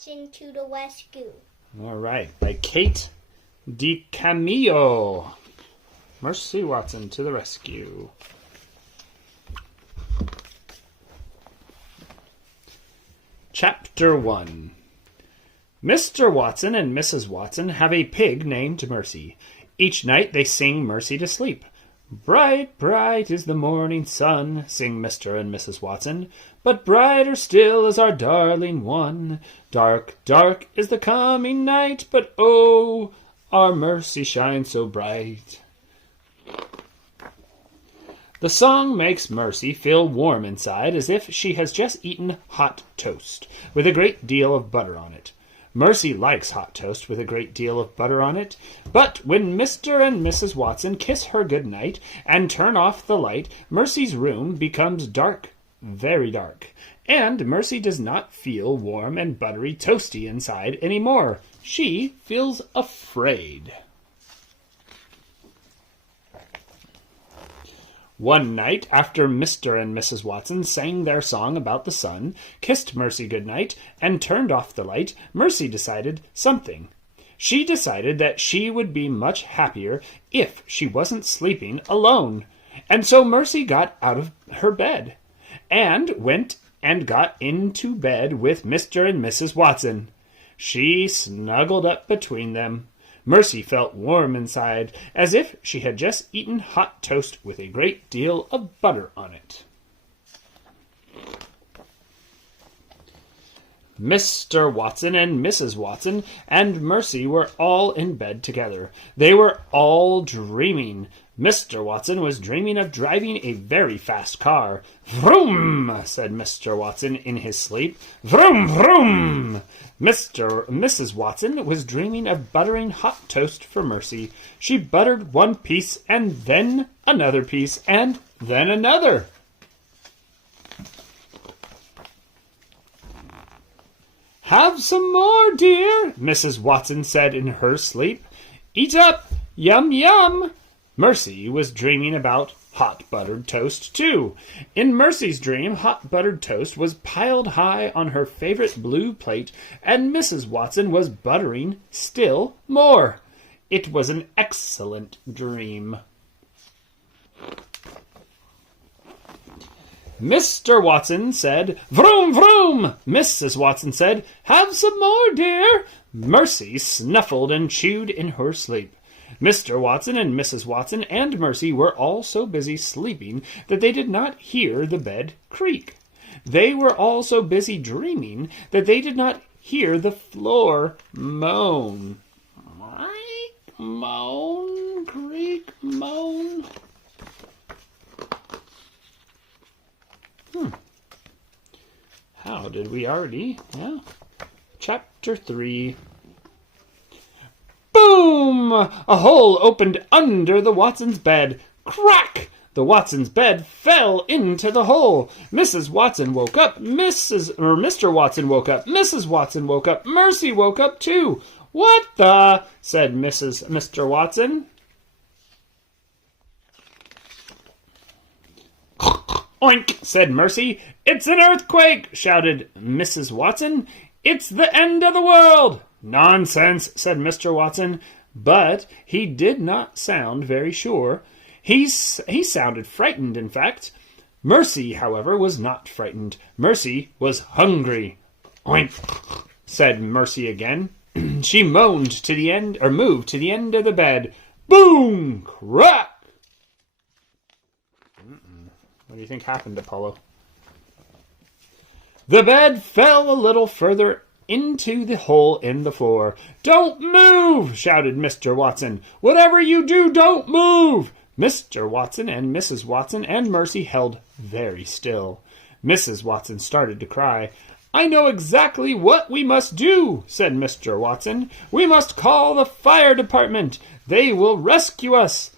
Watson to the Rescue. All right, by Kate DeCamillo. Mercy Watson to the rescue. Chapter 1. Mr. Watson and Mrs. Watson have a pig named Mercy. Each night they sing Mercy to sleep. Bright, bright is the morning sun, sing Mr. and Mrs. Watson, but brighter still is our darling one. Dark, dark is the coming night, but oh, our Mercy shines so bright. The song makes Mercy feel warm inside, as if she has just eaten hot toast, with a great deal of butter on it. Mercy likes hot toast with a great deal of butter on it, but when Mr. and Mrs. Watson kiss her good night and turn off the light, Mercy's room becomes dark, very dark, and Mercy does not feel warm and buttery toasty inside any more. She feels afraid. One night, after Mr. and Mrs. Watson sang their song about the sun, kissed Mercy good night, and turned off the light, Mercy decided something. She decided that she would be much happier if she wasn't sleeping alone. And so Mercy got out of her bed, and went and got into bed with Mr. and Mrs. Watson. She snuggled up between them. Mercy felt warm inside, as if she had just eaten hot toast with a great deal of butter on it. Mr. Watson and Mrs. Watson and Mercy were all in bed together. They were all dreaming. Mr. Watson was dreaming of driving a very fast car. "Vroom!" said Mr. Watson in his sleep. "Vroom, vroom!" Mrs. Watson was dreaming of buttering hot toast for Mercy. She buttered one piece, and then another piece, and then another. "Have some more, dear," Mrs. Watson said in her sleep. "Eat up! Yum, yum!" Mercy was dreaming about hot buttered toast, too. In Mercy's dream, hot buttered toast was piled high on her favorite blue plate, and Mrs. Watson was buttering still more. It was an excellent dream. Mr. Watson said, "Vroom, vroom!" Mrs. Watson said, "Have some more, dear." Mercy snuffled and chewed in her sleep. Mr. Watson and Mrs. Watson and Mercy were all so busy sleeping that they did not hear the bed creak. They were all so busy dreaming that they did not hear the floor moan. Creak, moan, creak, moan. How did we already? Yeah. Chapter 3. Boom! A hole opened under the Watsons' bed. Crack! The Watsons' bed fell into the hole. Mrs. Watson woke up. Mr. Watson woke up. Mrs. Watson woke up. Mercy woke up too. "What the?" said Mr. Watson. "Oink," said Mercy. "It's an earthquake," shouted Mrs. Watson. "It's the end of the world." "Nonsense," said Mr. Watson, but he did not sound very sure. He sounded frightened, in fact. Mercy, however, was not frightened. Mercy was hungry. "Oink," said Mercy again. She moved to the end of the bed. Boom! Crack! What do you think happened, Apollo? The bed fell a little further into the hole in the floor. "Don't move!" shouted Mr. Watson. "Whatever you do, don't move!" Mr. Watson and Mrs. Watson and Mercy held very still. Mrs. Watson started to cry. "I know exactly what we must do," said Mr. Watson. "We must call the fire department. They will rescue us."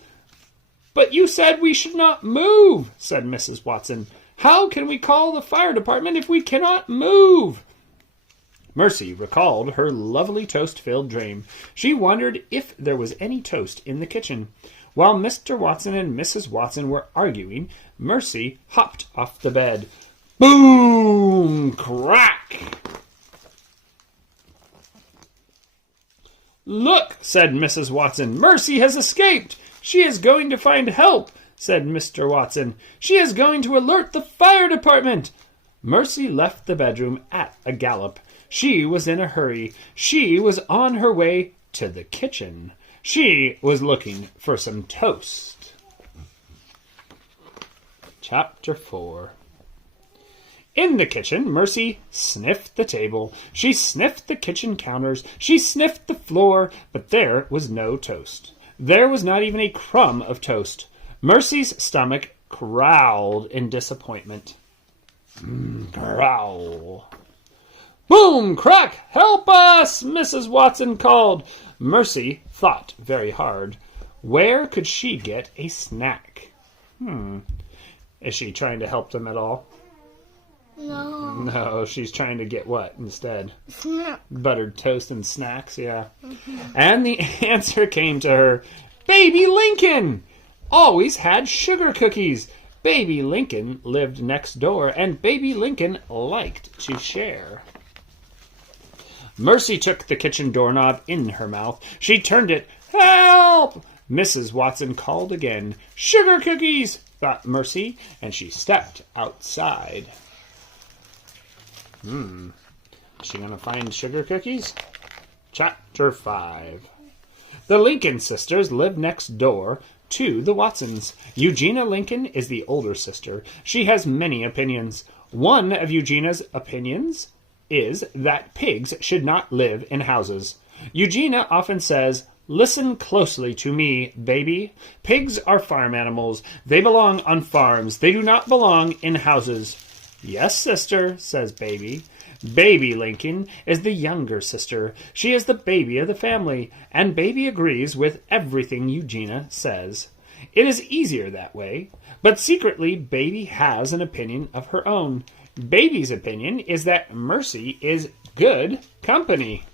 "But you said we should not move," said Mrs. Watson. "How can we call the fire department if we cannot move?" Mercy recalled her lovely toast-filled dream. She wondered if there was any toast in the kitchen. While Mr. Watson and Mrs. Watson were arguing, Mercy hopped off the bed. Boom! Crack! Look, said Mrs. Watson, Mercy has escaped. She is going to find help, said Mr. Watson. She is going to alert the fire department. Mercy left the bedroom at a gallop. She was in a hurry. She was on her way to the kitchen. She was looking for some toast. Chapter 4. In the kitchen, Mercy sniffed the table. She sniffed the kitchen counters. She sniffed the floor, but there was no toast. There was not even a crumb of toast. Mercy's stomach growled in disappointment. Growl. Boom! Crack! Help us! Mrs. Watson called. Mercy thought very hard. Where could she get a snack? Is she trying to help them at all? No. No, she's trying to get what instead? Snack. Buttered toast and snacks, yeah. And the answer came to her. Baby Lincoln always had sugar cookies. Baby Lincoln lived next door, and Baby Lincoln liked to share. Mercy took the kitchen doorknob in her mouth. She turned it. Help! Mrs. Watson called again. Sugar cookies, thought Mercy, and she stepped outside. Is she going to find sugar cookies? Chapter 5. The Lincoln sisters lived next door to the Watsons. Eugenia Lincoln is the older sister. She has many opinions. One of Eugenia's opinions is that pigs should not live in houses. Eugenia often says, Listen closely to me, baby. Pigs are farm animals. They belong on farms. They do not belong in houses. Yes, sister, says Baby. Baby Lincoln is the younger sister. She is the baby of the family, and Baby agrees with everything Eugenia says. It is easier that way, but secretly Baby has an opinion of her own. Baby's opinion is that Mercy is good company.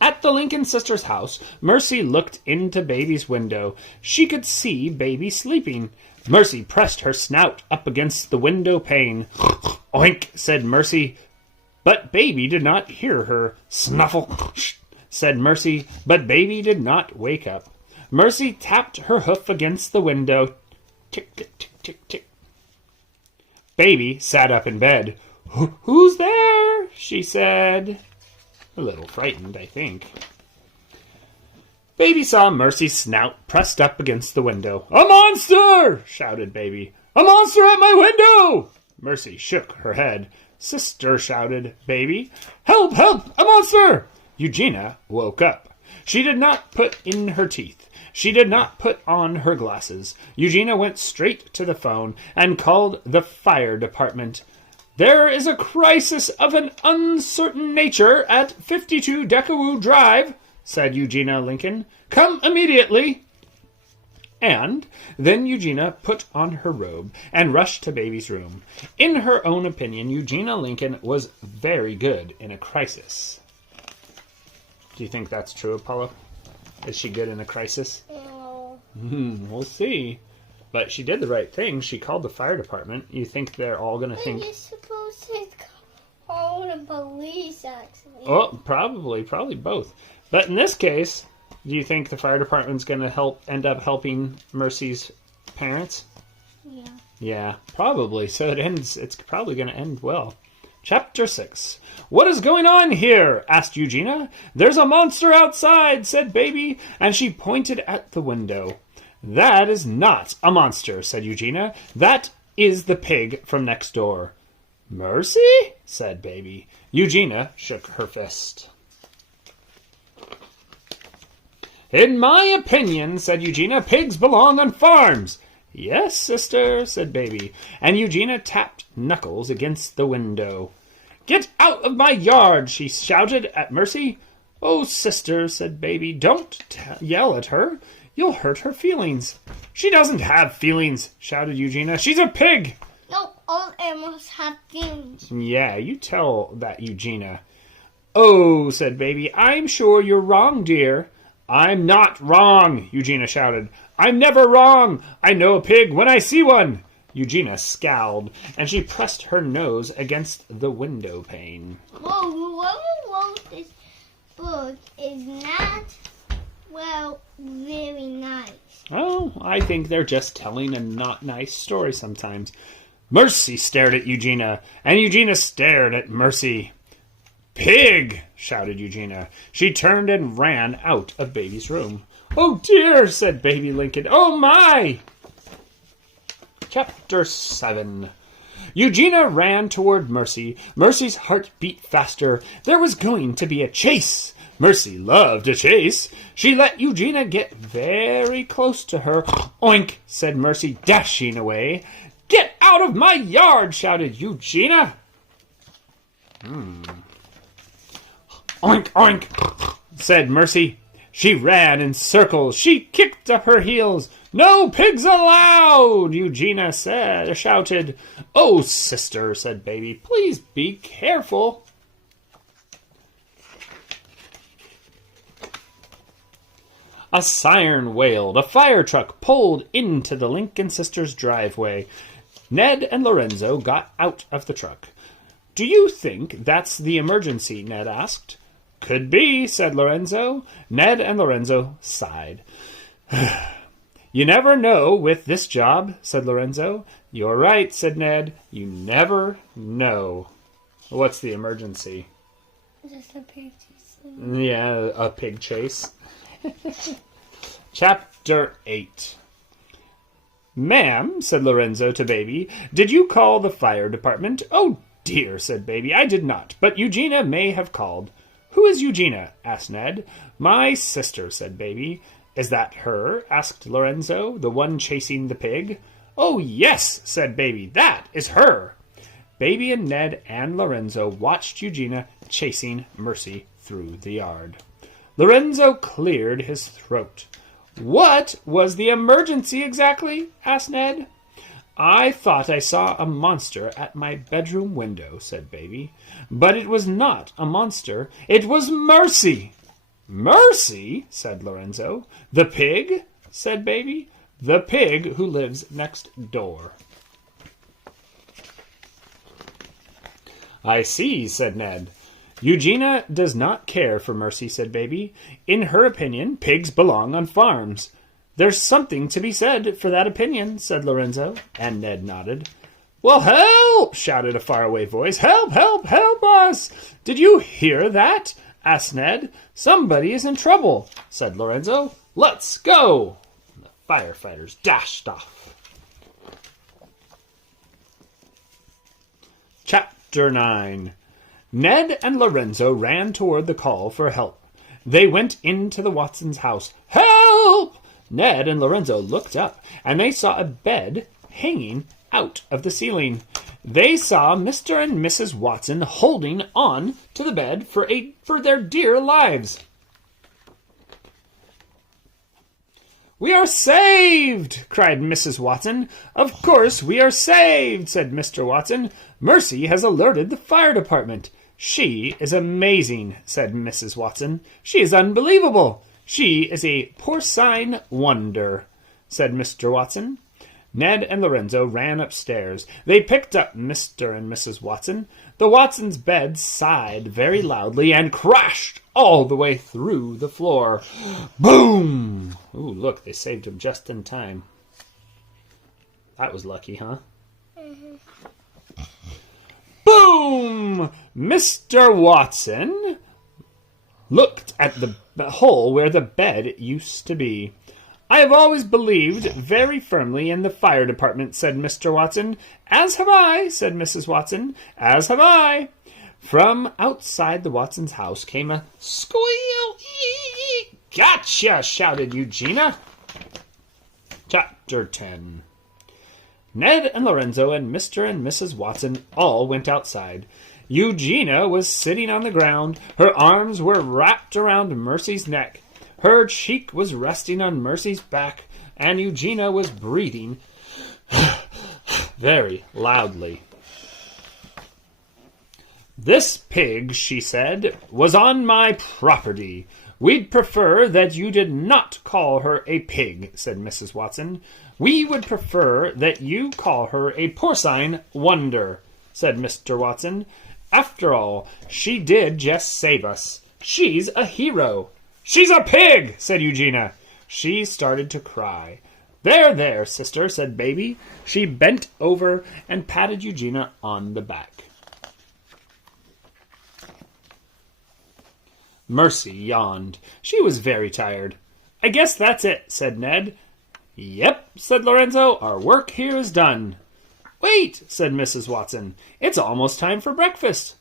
At the Lincoln sisters' house, Mercy looked into Baby's window. She could see Baby sleeping. Mercy pressed her snout up against the window pane. Oink, said Mercy, but Baby did not hear her. Snuffle, said Mercy, but Baby did not wake up. Mercy tapped her hoof against the window. Tick, tick, tick, tick, tick. Baby sat up in bed. Who's there? She said. A little frightened, I think. Baby saw Mercy's snout pressed up against the window. A monster! Shouted Baby. A monster at my window! Mercy shook her head. Sister, shouted Baby. Help! Help! A monster! Eugenia woke up. She did not put in her teeth. She did not put on her glasses. Eugenia went straight to the phone and called the fire department. There is a crisis of an uncertain nature at 52 Decawoo Drive, said Eugenia Lincoln. Come immediately. And then Eugenia put on her robe and rushed to Baby's room. In her own opinion, Eugenia Lincoln was very good in a crisis. Do you think that's true, Apollo? Is she good in a crisis? No. We'll see. But she did the right thing. She called the fire department. You think they're all going to think... You're supposed to call the police, actually. Oh, probably both. But in this case, do you think the fire department's going to end up helping Mercy's parents? Yeah. Yeah, probably. So it's probably going to end well. Chapter 6. What is going on here? Asked Eugenia. There's a monster outside, said Baby, and she pointed at the window. That is not a monster, said Eugenia. That is the pig from next door. Mercy? Said Baby. Eugenia shook her fist. In my opinion, said Eugenia, pigs belong on farms. Yes, sister, said Baby, and Eugenia tapped knuckles against the window. Get out of my yard, she shouted at Mercy. Oh, sister, said Baby, don't yell at her. You'll hurt her feelings. She doesn't have feelings, shouted Eugenia. She's a pig. No, all animals have feelings. Yeah, you tell that, Eugenia. Oh, said Baby, I'm sure you're wrong, dear. I'm not wrong, Eugenia shouted. I'm never wrong. I know a pig when I see one. Eugenia scowled, and she pressed her nose against the window pane. Whoa, whoever wrote this book is not, well, very nice. Oh, I think they're just telling a not nice story sometimes. Mercy stared at Eugenia, and Eugenia stared at Mercy. "Pig!" shouted Eugenia. She turned and ran out of Baby's room. "Oh dear," said Baby Lincoln. "Oh my!" Chapter 7. Eugenia ran toward Mercy. Mercy's heart beat faster. There was going to be a chase. Mercy loved a chase. She let Eugenia get very close to her. "Oink," said Mercy, dashing away. "Get out of my yard," shouted Eugenia. "Oink, oink," said Mercy. She ran in circles. She kicked up her heels. "No pigs allowed," Eugenia shouted. "Oh, sister," said Baby, "please be careful." A siren wailed. A fire truck pulled into the Lincoln sisters' driveway. Ned and Lorenzo got out of the truck. "Do you think that's the emergency?" Ned asked. "Could be," said Lorenzo. Ned and Lorenzo sighed. "You never know with this job," said Lorenzo. "You're right," said Ned. "You never know." What's the emergency? Just a picture. Yeah, a pig chase. Chapter 8. "Ma'am," said Lorenzo to Baby, "did you call the fire department?" "Oh, dear," said Baby, "I did not, but Eugenia may have called." "Who is Eugenia?" asked Ned. "My sister," said Baby. "Is that her?" asked Lorenzo, "the one chasing the pig?" "Oh, yes," said Baby, "that is her." Baby and Ned and Lorenzo watched Eugenia chasing Mercy through the yard. Lorenzo cleared his throat. "What was the emergency exactly?" asked Ned. "I thought I saw a monster at my bedroom window," said Baby. "But it was not a monster. It was Mercy." "Mercy?" said Lorenzo. "The pig?" said Baby. "The pig who lives next door." "I see," said Ned. "Eugenia does not care for Mercy," said Baby. "In her opinion, pigs belong on farms." "There's something to be said for that opinion," said Lorenzo, and Ned nodded. "Well, help!" shouted a faraway voice. "Help, help, help us!" "Did you hear that?" asked Ned. "Somebody is in trouble," said Lorenzo. "Let's go!" And the firefighters dashed off. Chapter 9. Ned and Lorenzo ran toward the call for help. They went into the Watsons' house. "Help!" Ned and Lorenzo looked up, and they saw a bed hanging out of the ceiling. They saw Mr. and Mrs. Watson holding on to the bed for their dear lives. "We are saved!" cried Mrs. Watson. "Of course we are saved," said Mr. Watson. "Mercy has alerted the fire department." "She is amazing," said Mrs. Watson. "She is unbelievable. She is a porcine wonder," said Mr. Watson. Ned and Lorenzo ran upstairs. They picked up Mr. and Mrs. Watson. The Watsons' bed sighed very loudly and crashed all the way through the floor. Boom! Ooh, look, they saved him just in time. That was lucky, huh? Mm-hmm. Boom! Mr. Watson looked at the hole where the bed used to be. "I have always believed very firmly in the fire department," said Mr. Watson. "As have I," said Mrs. Watson. "As have I." From outside the Watsons' house came a squeal. "Gotcha!" shouted Eugenia. Chapter 10. Ned and Lorenzo and Mr. and Mrs. Watson all went outside. Eugenia was sitting on the ground. Her arms were wrapped around Mercy's neck. Her cheek was resting on Mercy's back, and Eugenia was breathing very loudly. "This pig," she said, "was on my property. We'd prefer that you did not call her a pig, said Mrs. Watson. We would prefer that you call her a porcine wonder, said Mr. Watson. After all, she did just save us. She's a hero. She's a pig, said Eugenia. She started to cry. There, there, sister, said Baby. She bent over and patted Eugenia on the back. Mercy yawned. She was very tired. I guess that's it, said Ned. Yep, said Lorenzo. Our work here is done. Wait, said Mrs. Watson. It's almost time for breakfast.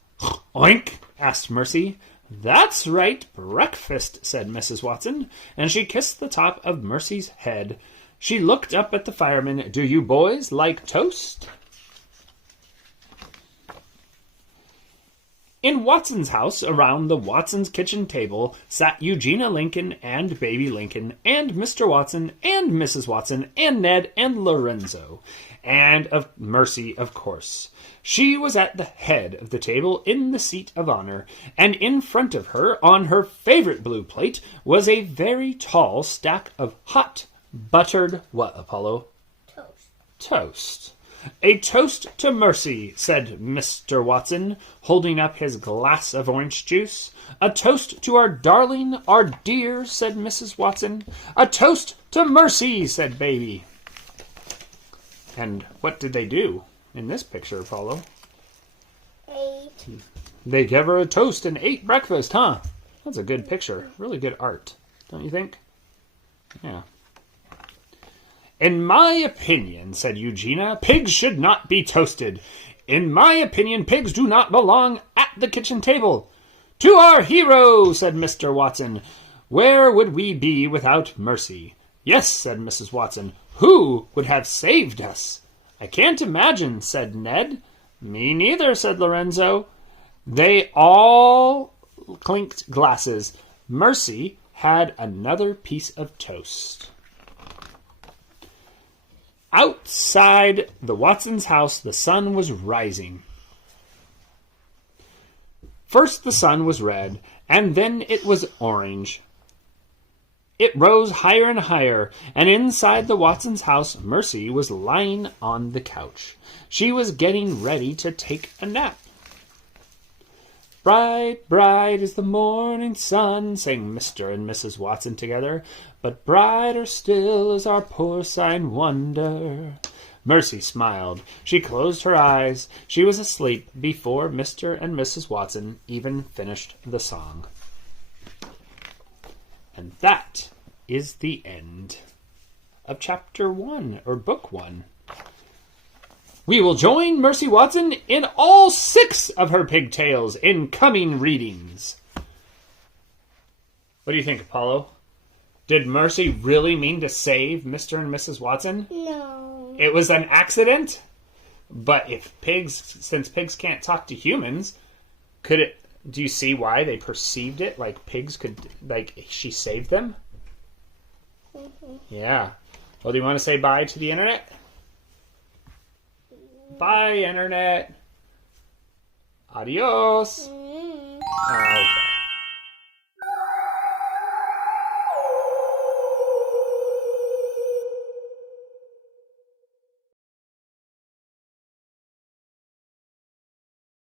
Oink, asked Mercy. That's right, breakfast, said Mrs. Watson, and she kissed the top of Mercy's head. She looked up at the firemen. Do you boys like toast? In Watson's house, around the Watson's kitchen table, sat Eugenia Lincoln and Baby Lincoln and Mr. Watson and Mrs. Watson and Ned and Lorenzo. And of Mercy, of course. She was at the head of the table in the seat of honor, and in front of her, on her favorite blue plate, was a very tall stack of hot, buttered what, Apollo? Toast. A toast to Mercy, said Mr. Watson, holding up his glass of orange juice. A toast to our darling, our dear, said Mrs. Watson. A toast to Mercy, said Baby. And what did they do in this picture, Apollo? Ate. They gave her a toast and ate breakfast, huh? That's a good picture. Really good art, don't you think? Yeah. In my opinion, said Eugenia, pigs should not be toasted. In my opinion, pigs do not belong at the kitchen table. To our hero, said Mr. Watson. Where would we be without Mercy? Yes, said Mrs. Watson. Who would have saved us? I can't imagine, said Ned. Me neither, said Lorenzo. They all clinked glasses. Mercy had another piece of toast. Outside the Watsons' house, the sun was rising. First the sun was red, and then it was orange. It rose higher and higher, and inside the Watsons' house, Mercy was lying on the couch. She was getting ready to take a nap. Bright, bright is the morning sun, sang Mr. and Mrs. Watson together, but brighter still is our porcine wonder. Mercy smiled. She closed her eyes. She was asleep before Mr. and Mrs. Watson even finished the song. And that is the end of Chapter 1, or Book 1. We will join Mercy Watson in all 6 of her pigtails in coming readings. What do you think, Apollo? Did Mercy really mean to save Mr. and Mrs. Watson? No. It was an accident? But since pigs can't talk to humans, do you see why they perceived it like pigs could, like she saved them? Mm-hmm. Yeah. Well, do you want to say bye to the internet? Bye, internet. Adios. Okay.